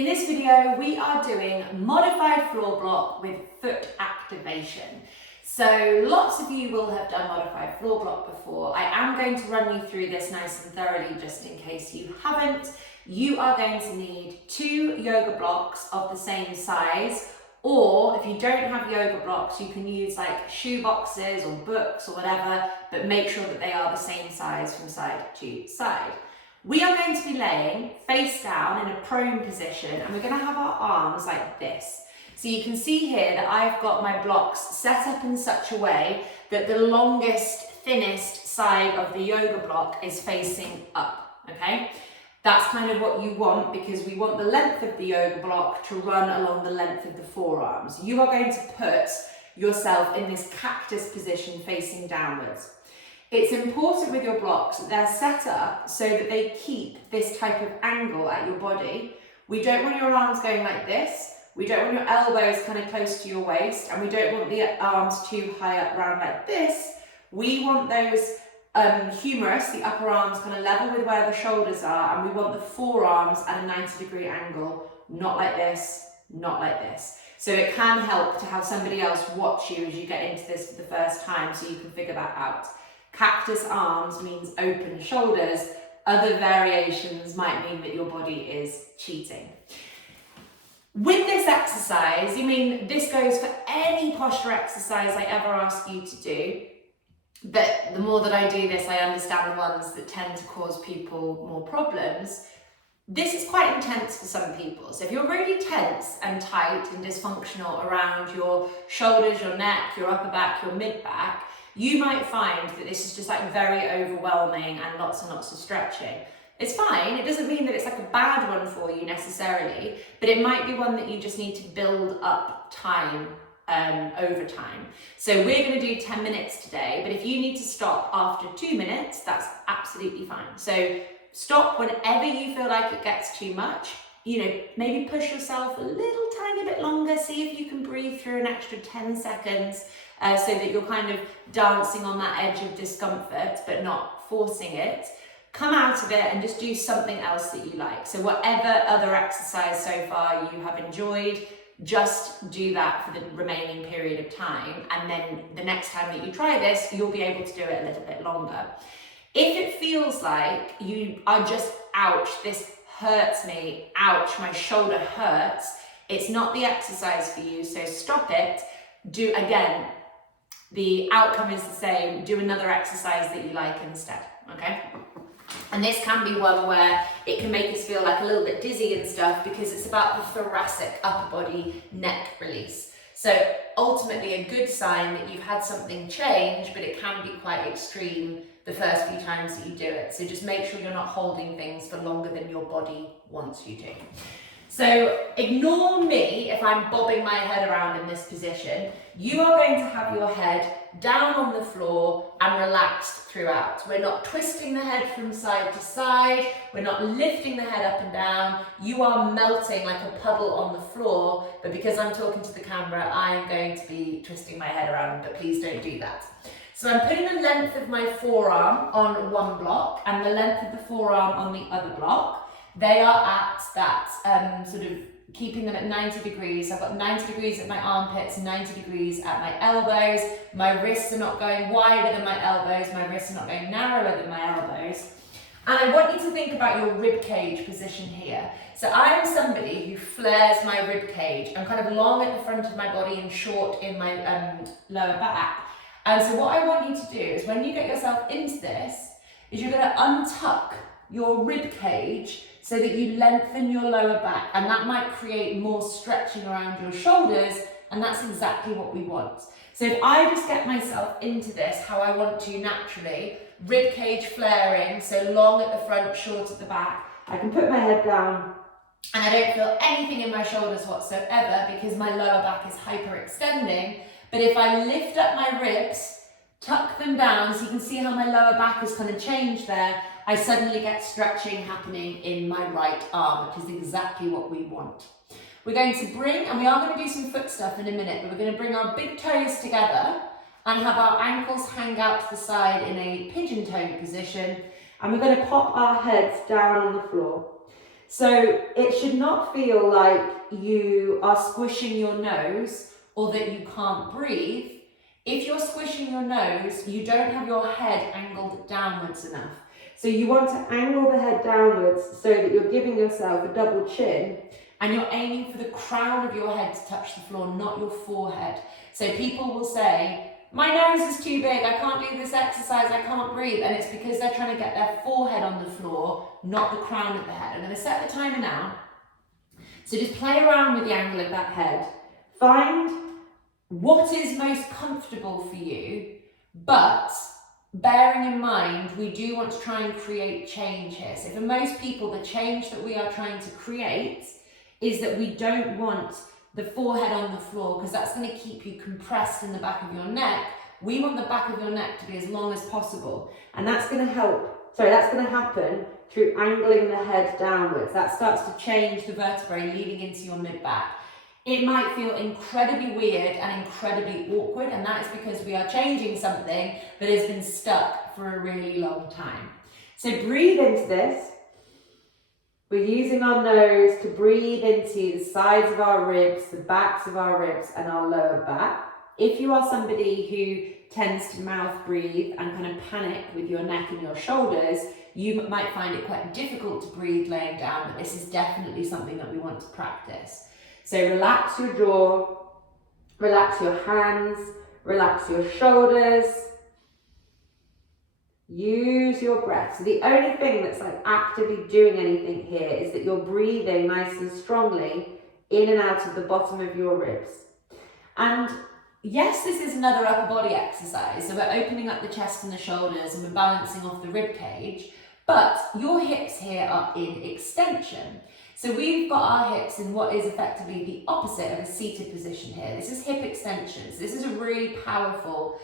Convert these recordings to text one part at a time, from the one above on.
In this video, we are doing modified floor block with foot activation. So lots of you will have done modified floor block before. I am going to run you through this nice and thoroughly just in case you haven't. You are going to need 2 yoga blocks of the same size, or if you don't have yoga blocks, you can use like shoe boxes or books or whatever, but make sure that they are the same size from side to side. We are going to be laying face down in a prone position, and we're going to have our arms like this. So you can see here that I've got my blocks set up in such a way that the longest, thinnest side of the yoga block is facing up, okay? That's kind of what you want, because we want the length of the yoga block to run along the length of the forearms. You are going to put yourself in this cactus position facing downwards. It's important with your blocks that they're set up so that they keep this type of angle at your body. We don't want your arms going like this. We don't want your elbows kind of close to your waist, and we don't want the arms too high up round like this. We want those humerus, the upper arms, kind of level with where the shoulders are, and we want the forearms at a 90-degree angle, not like this, not like this. So it can help to have somebody else watch you as you get into this for the first time so you can figure that out. Cactus arms means open shoulders. Other variations might mean that your body is cheating. With this exercise, this goes for any posture exercise I ever ask you to do. But the more that I do this, I understand the ones that tend to cause people more problems. This is quite intense for some people. So if you're really tense and tight and dysfunctional around your shoulders, your neck, your upper back, your mid back, you might find that this is just like very overwhelming and lots of stretching. It's fine, it doesn't mean that it's like a bad one for you necessarily, but it might be one that you just need to build up time over time. So we're going to do 10 minutes today, but if you need to stop after 2 minutes, that's absolutely fine. So stop whenever you feel like it gets too much. Maybe push yourself a little tiny bit longer, see if you can breathe through an extra 10 seconds so that you're kind of dancing on that edge of discomfort, but not forcing it. Come out of it and just do something else that you like. So whatever other exercise so far you have enjoyed, just do that for the remaining period of time. And then the next time that you try this, you'll be able to do it a little bit longer. If it feels like you are just, ouch, this hurts me, ouch, my shoulder hurts, it's not the exercise for you, so stop it. Do again, the outcome is the same, do another exercise that you like instead, okay? And this can be one where it can make us feel like a little bit dizzy and stuff, because it's about the thoracic upper body neck release. So ultimately a good sign that you've had something change, but it can be quite extreme the first few times that you do it. So just make sure you're not holding things for longer than your body wants you to. So ignore me if I'm bobbing my head around in this position. You are going to have your head down on the floor and relaxed throughout. We're not twisting the head from side to side. We're not lifting the head up and down. You are melting like a puddle on the floor, but because I'm talking to the camera, I am going to be twisting my head around, but please don't do that. So I'm putting the length of my forearm on one block and the length of the forearm on the other block. They are at that sort of keeping them at 90 degrees. I've got 90 degrees at my armpits, 90 degrees at my elbows. My wrists are not going wider than my elbows. My wrists are not going narrower than my elbows. And I want you to think about your rib cage position here. So I am somebody who flares my rib cage. I'm kind of long at the front of my body and short in my lower back. And so what I want you to do is, when you get yourself into this, is you're going to untuck your rib cage so that you lengthen your lower back, and that might create more stretching around your shoulders, and that's exactly what we want. So if I just get myself into this how I want to naturally, rib cage flaring, so long at the front, short at the back, I can put my head down and I don't feel anything in my shoulders whatsoever because my lower back is hyperextending. But if I lift up my ribs, tuck them down, so you can see how my lower back has kind of changed there, I suddenly get stretching happening in my right arm, which is exactly what we want. We're going to bring, and we are going to do some foot stuff in a minute, but we're going to bring our big toes together and have our ankles hang out to the side in a pigeon toe position, and we're going to pop our heads down on the floor. So it should not feel like you are squishing your nose or that you can't breathe. If you're squishing your nose, you don't have your head angled downwards enough. So you want to angle the head downwards so that you're giving yourself a double chin and you're aiming for the crown of your head to touch the floor, not your forehead. So people will say, my nose is too big, I can't do this exercise, I can't breathe. And it's because they're trying to get their forehead on the floor, not the crown of the head. I'm going to set the timer now. So just play around with the angle of that head. Find what is most comfortable for you, but bearing in mind, we do want to try and create change here. So for most people, the change that we are trying to create is that we don't want the forehead on the floor because that's going to keep you compressed in the back of your neck. We want the back of your neck to be as long as possible. And that's going to happen through angling the head downwards. That starts to change the vertebrae leading into your mid-back. It might feel incredibly weird and incredibly awkward, and that is because we are changing something that has been stuck for a really long time. So breathe into this. We're using our nose to breathe into the sides of our ribs, the backs of our ribs, and our lower back. If you are somebody who tends to mouth breathe and kind of panic with your neck and your shoulders, you might find it quite difficult to breathe laying down, but this is definitely something that we want to practice. So relax your jaw, relax your hands, relax your shoulders. Use your breath. So the only thing that's like actively doing anything here is that you're breathing nice and strongly in and out of the bottom of your ribs. And yes, this is another upper body exercise. So we're opening up the chest and the shoulders and we're balancing off the rib cage, but your hips here are in extension. So we've got our hips in what is effectively the opposite of a seated position here. This is hip extensions. This is a really powerful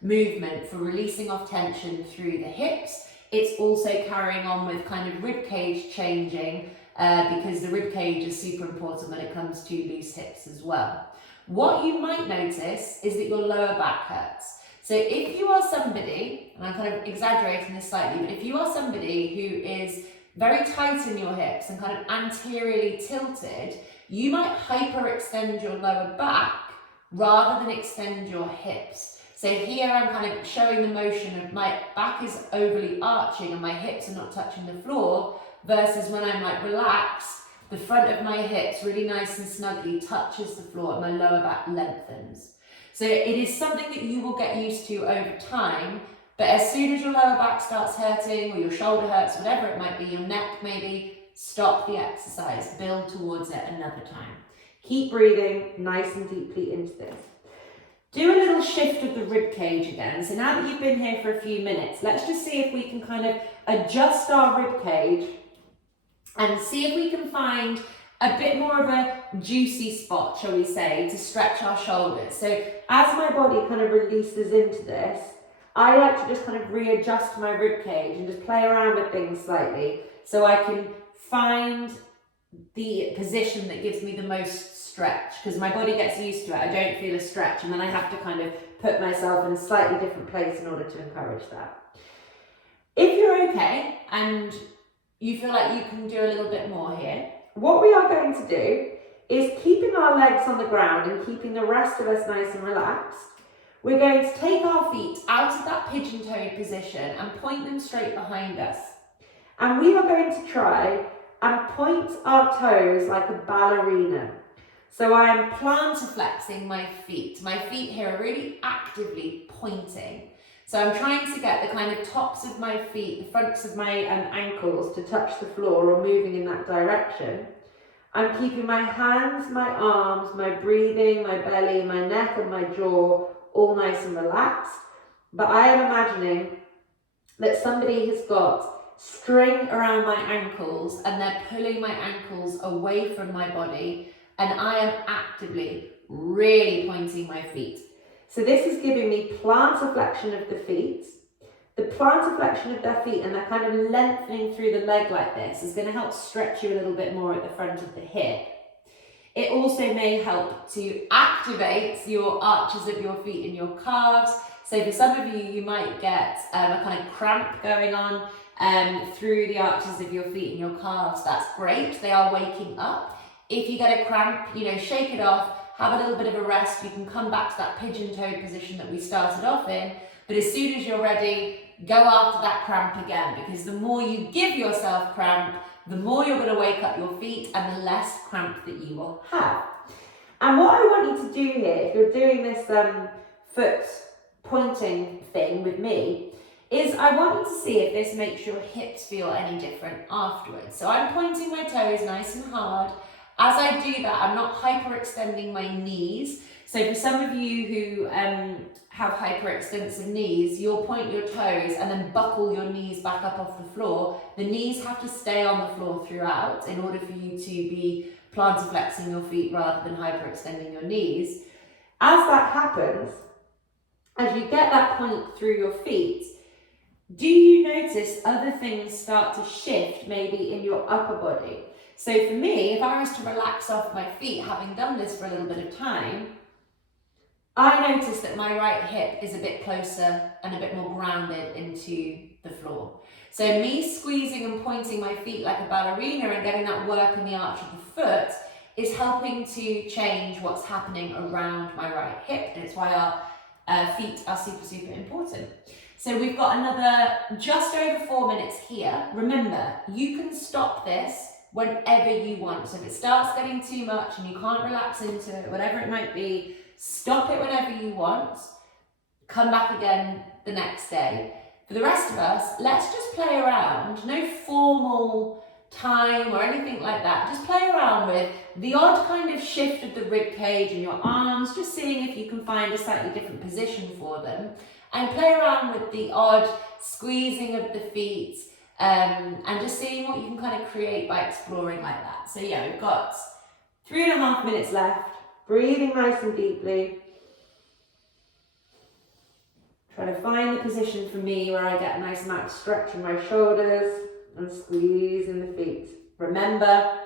movement for releasing off tension through the hips. It's also carrying on with kind of rib cage changing because the rib cage is super important when it comes to loose hips as well. What you might notice is that your lower back hurts. So if you are somebody, and I'm kind of exaggerating this slightly, but if you are somebody who is very tight in your hips and kind of anteriorly tilted, you might hyperextend your lower back rather than extend your hips. So here I'm kind of showing the motion of my back is overly arching and my hips are not touching the floor, versus when I'm like relaxed, the front of my hips really nice and snugly touches the floor and my lower back lengthens. So it is something that you will get used to over time. But as soon as your lower back starts hurting or your shoulder hurts, whatever it might be, your neck maybe, stop the exercise, build towards it another time. Keep breathing nice and deeply into this. Do a little shift of the rib cage again. So now that you've been here for a few minutes, let's just see if we can kind of adjust our rib cage and see if we can find a bit more of a juicy spot, shall we say, to stretch our shoulders. So as my body kind of releases into this, I like to just kind of readjust my rib cage and just play around with things slightly so I can find the position that gives me the most stretch, because my body gets used to it. I don't feel a stretch and then I have to kind of put myself in a slightly different place in order to encourage that. If you're okay and you feel like you can do a little bit more here, what we are going to do is keeping our legs on the ground and keeping the rest of us nice and relaxed. We're going to take our feet out of that pigeon-toed position and point them straight behind us. And we are going to try and point our toes like a ballerina. So I am plantar flexing my feet. My feet here are really actively pointing. So I'm trying to get the kind of tops of my feet, the fronts of my ankles to touch the floor or moving in that direction. I'm keeping my hands, my arms, my breathing, my belly, my neck and my jaw all nice and relaxed, but I am imagining that somebody has got string around my ankles and they're pulling my ankles away from my body, and I am actively really pointing my feet. So this is giving me plantar flexion of the feet. The plantar flexion of their feet and that kind of lengthening through the leg like this is going to help stretch you a little bit more at the front of the hip. It also may help to activate your arches of your feet and your calves. So for some of you, you might get a kind of cramp going on through the arches of your feet and your calves, that's great. They are waking up. If you get a cramp, shake it off, have a little bit of a rest. You can come back to that pigeon-toed position that we started off in, but as soon as you're ready, go after that cramp again, because the more you give yourself cramp, the more you're going to wake up your feet and the less cramp that you will have. And what I want you to do here, if you're doing this foot pointing thing with me, is I want you to see if this makes your hips feel any different afterwards. So I'm pointing my toes nice and hard. As I do that, I'm not hyperextending my knees. So for some of you who have hyperextensive knees, you'll point your toes and then buckle your knees back up off the floor. The knees have to stay on the floor throughout in order for you to be plantar flexing your feet rather than hyperextending your knees. As that happens, as you get that point through your feet, do you notice other things start to shift maybe in your upper body? So for me, if I was to relax off my feet, having done this for a little bit of time, I notice that my right hip is a bit closer and a bit more grounded into the floor. So me squeezing and pointing my feet like a ballerina and getting that work in the arch of the foot is helping to change what's happening around my right hip. And it's why our feet are super, super important. So we've got another just over 4 minutes here. Remember, you can stop this whenever you want. So if it starts getting too much and you can't relax into it, whatever it might be, stop it whenever you want. Come back again the next day. For the rest of us, let's just play around. No formal time or anything like that. Just play around with the odd kind of shift of the rib cage and your arms, just seeing if you can find a slightly different position for them. And play around with the odd squeezing of the feet and just seeing what you can kind of create by exploring like that. So yeah, we've got 3.5 minutes left. Breathing nice and deeply. Trying to find the position for me where I get a nice amount of stretch in my shoulders and squeezing the feet. Remember,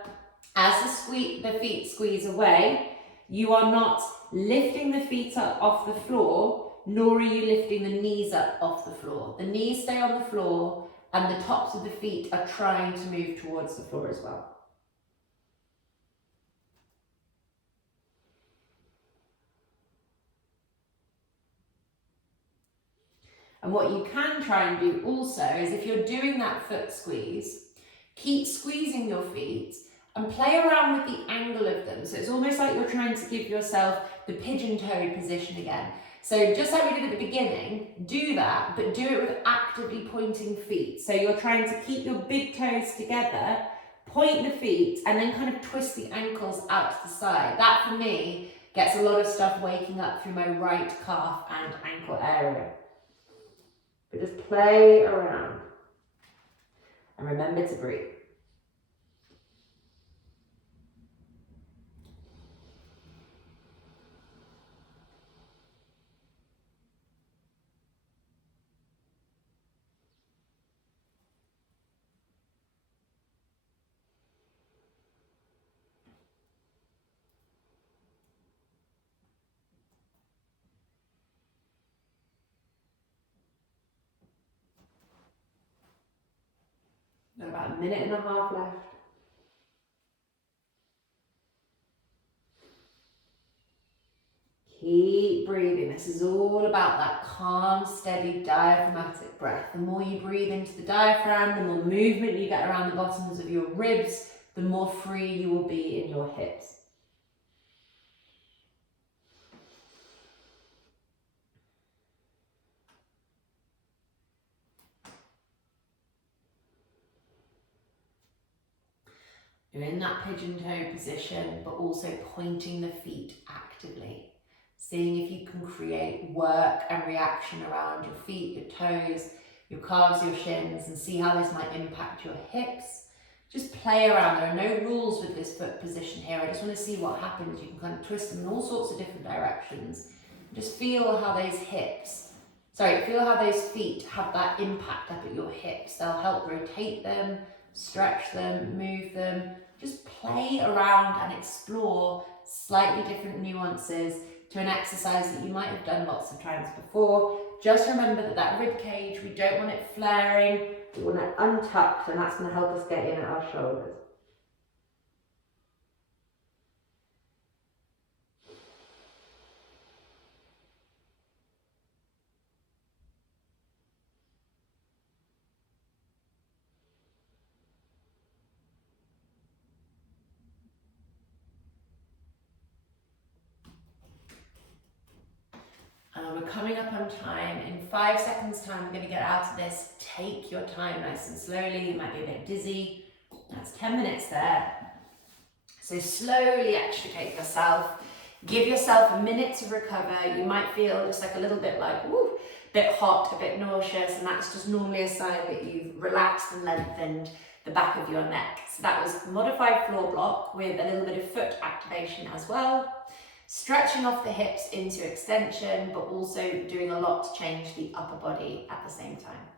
as the feet squeeze away, you are not lifting the feet up off the floor, nor are you lifting the knees up off the floor. The knees stay on the floor and the tops of the feet are trying to move towards the floor as well. And what you can try and do also is if you're doing that foot squeeze, keep squeezing your feet and play around with the angle of them. So it's almost like you're trying to give yourself the pigeon-toed position again. So just like we did at the beginning, do that, but do it with actively pointing feet. So you're trying to keep your big toes together, point the feet, and then kind of twist the ankles out to the side. That for me gets a lot of stuff waking up through my right calf and ankle area. But just play around and remember to breathe. Got about 1.5 minutes left. Keep breathing. This is all about that calm, steady, diaphragmatic breath. The more you breathe into the diaphragm, the more movement you get around the bottoms of your ribs, the more free you will be in your hips. You're in that pigeon-toe position, but also pointing the feet actively. Seeing if you can create work and reaction around your feet, your toes, your calves, your shins, and see how this might impact your hips. Just play around. There are no rules with this foot position here. I just want to see what happens. You can kind of twist them in all sorts of different directions. Just feel how those feel how those feet have that impact up at your hips. They'll help rotate them, stretch them, move them. Just play around and explore slightly different nuances to an exercise that you might have done lots of times before. Just remember that rib cage, we don't want it flaring, We want to untuck, and that's going to help us get in at our shoulders. We're coming up on time. In 5 seconds time, we're going to get out of this. Take your time nice and slowly. You might be a bit dizzy. That's 10 minutes there. So slowly extricate yourself. Give yourself a minute to recover. You might feel just like a little bit like, woo, a bit hot, a bit nauseous, and that's just normally a sign that you've relaxed and lengthened the back of your neck. So that was modified floor block with a little bit of foot activation as well. Stretching off the hips into extension, but also doing a lot to change the upper body at the same time.